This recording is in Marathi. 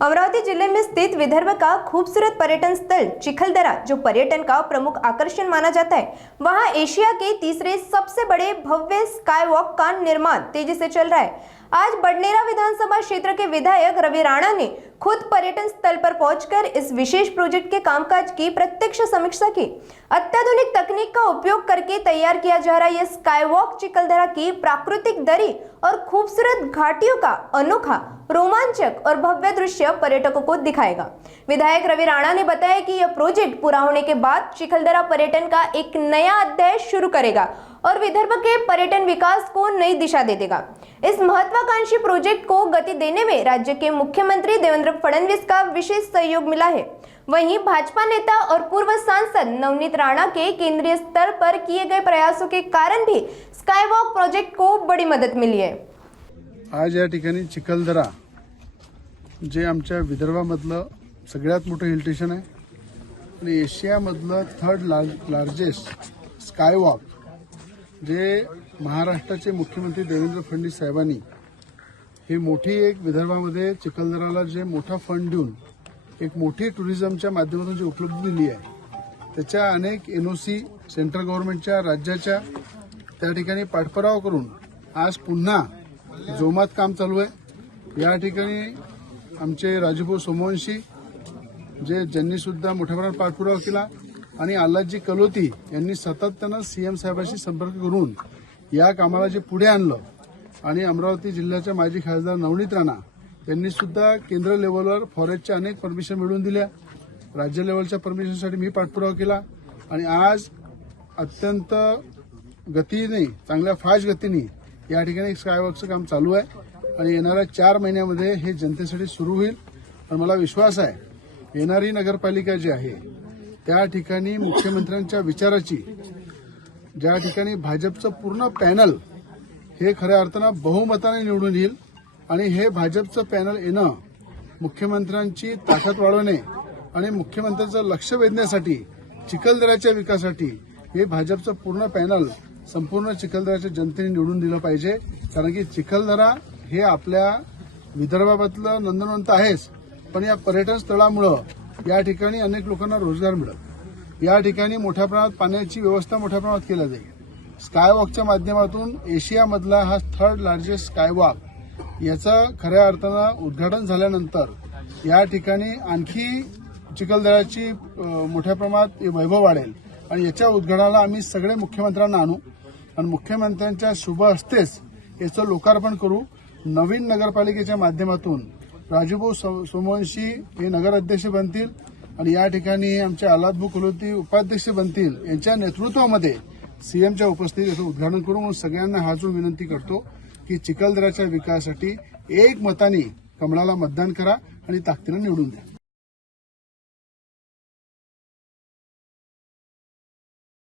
अमरावती जिले में स्थित विदर्भ का खूबसूरत पर्यटन स्थल चिखलदरा, जो पर्यटन का प्रमुख आकर्षण माना जाता है, वहां एशिया के तीसरे सबसे बड़े भव्य स्काई वॉक का निर्माण तेजी से चल रहा है। आज बडनेरा विधानसभा क्षेत्र के विधायक रवि राणा ने खुद पर्यटन स्थल पर पहुंचकर इस विशेष प्रोजेक्ट के कामकाज की प्रत्यक्ष समीक्षा की। अत्याधुनिक तकनीक का उपयोग करके तैयार किया जा रहा यह स्काई वॉक चिखलदरा की प्राकृतिक दरी और खूबसूरत घाटियों का अनोखा, रोमांचक और भव्य दृश्य पर्यटकों को दिखाएगा। विधायक रवि राणा ने बताया कि यह प्रोजेक्ट पूरा होने के बाद चिखलदरा पर्यटन का एक नया अध्याय शुरू करेगा और विदर्भ के पर्यटन विकास को नई दिशा दे देगा। इस महत्वाकांक्षी प्रोजेक्ट को गति देने में राज्य के मुख्यमंत्री देवेंद्र फडणवीस का विशेष सहयोग मिला है। वहीं भाजपा नेता और पूर्व सांसद नवनीत राणा के केंद्रीय स्तर पर किए गए प्रयासों के कारण भी स्काई वॉक प्रोजेक्ट को बड़ी मदत मिली है। आज या ठिकाणी चिखलदरा जे आमच्या विदर्भामधलं सगळ्यात मोठं हिल स्टेशन आहे आणि एशियामधलं थर्ड लार्जेस्ट स्काय वॉक जे महाराष्ट्राचे मुख्यमंत्री देवेंद्र फडणवीस साहेबांनी ही मोठी एक विदर्भामध्ये चिखलदराला जे मोठा फंड देऊन एक मोठी टुरिझमच्या माध्यमातून जी उपलब्धी दिली आहे त्याच्या अनेक एनओसी सेंट्रल गव्हर्नमेंटच्या राज्याच्या त्या ठिकाणी पाठपुरावा करून आज पुन्हा जोमात काम चालू आहे। या ठिकाणी आमचे राजूभाऊ सोमवंशी ज्यांनी सुद्धा मोठ्या प्रमाणात पाठपुरावा केला आणि आल्हादजी कलोती यांनी सातत्यानं सीएम साहेबांशी संपर्क करून या कामाला जे पुढे आणलं आणि अमरावती जिल्ह्याचे माजी खासदार नवनीत राणा यांनी सुद्धा केंद्र लेव्हलवर फॉरेस्टच्या अनेक परमिशन मिळवून दिल्या। राज्य लेव्हलच्या परमिशनसाठी मी पाठपुरावा केला आणि आज अत्यंत गतीने, चांगल्या फास्ट गतीने या ठिकाणी स्कायवॉकचं काम चालू आहे आणि येणाऱ्या 4 महिन्यामध्ये हे जनतेसाठी सुरू होईल। पण मला विश्वास आहे येणारी नगरपालिका जी आहे त्या ठिकाणी मुख्यमंत्र्यांच्या विचाराची, ज्या ठिकाणी भाजपचं पूर्ण पॅनल हे खऱ्या अर्थानं बहुमताने निवडून येईल आणि हे भाजपचं पॅनल येणं मुख्यमंत्र्यांची ताकद वाढवणे आणि मुख्यमंत्र्यांचं लक्ष वेधण्यासाठी, चिखलदऱ्याच्या विकासासाठी हे भाजपचं पूर्ण पॅनल संपूर्ण चिखलदऱ्याच्या जनतेने निवडून दिलं पाहिजे। कारण की चिखलदरा हे आपल्या विदर्भातलं नंदनवंत आहेच, पण या पर्यटन स्थळामुळे या ठिकाणी अनेक लोकांना रोजगार मिळेल। या ठिकाणी मोठ्या प्रमाणात पाण्याची व्यवस्था मोठ्या प्रमाणात केली जाईल। स्कायवॉकच्या माध्यमातून एशियामधला हा थर्ड लार्जेस्ट स्कायवॉक याचं खऱ्या अर्थानं उद्घाटन झाल्यानंतर या ठिकाणी आणखी चिखलदऱ्याची मोठ्या प्रमाणात वैभव वाढेल आणि याच्या उद्घाटनाला आम्ही सगळे मुख्यमंत्र्यांना आणू आणि मुख्यमंत्र्यांच्या शुभ हस्तेच याचं लोकार्पण करू। नवीन नगरपालिकेच्या माध्यमातून राजूभाऊ सोमवंशी हे नगराध्यक्ष बनतील आणि या ठिकाणी आमचे आल्हादभाऊ कलोती उपाध्यक्ष बनतील। यांच्या नेतृत्वामध्ये सीएमच्या उपस्थितीत याचं उद्घाटन करू। म्हणून सगळ्यांना हाजून विनंती करतो की चिखलदऱ्याच्या विकासासाठी एक मताने कमळाला मतदान करा आणि ताकदीने निवडून द्या।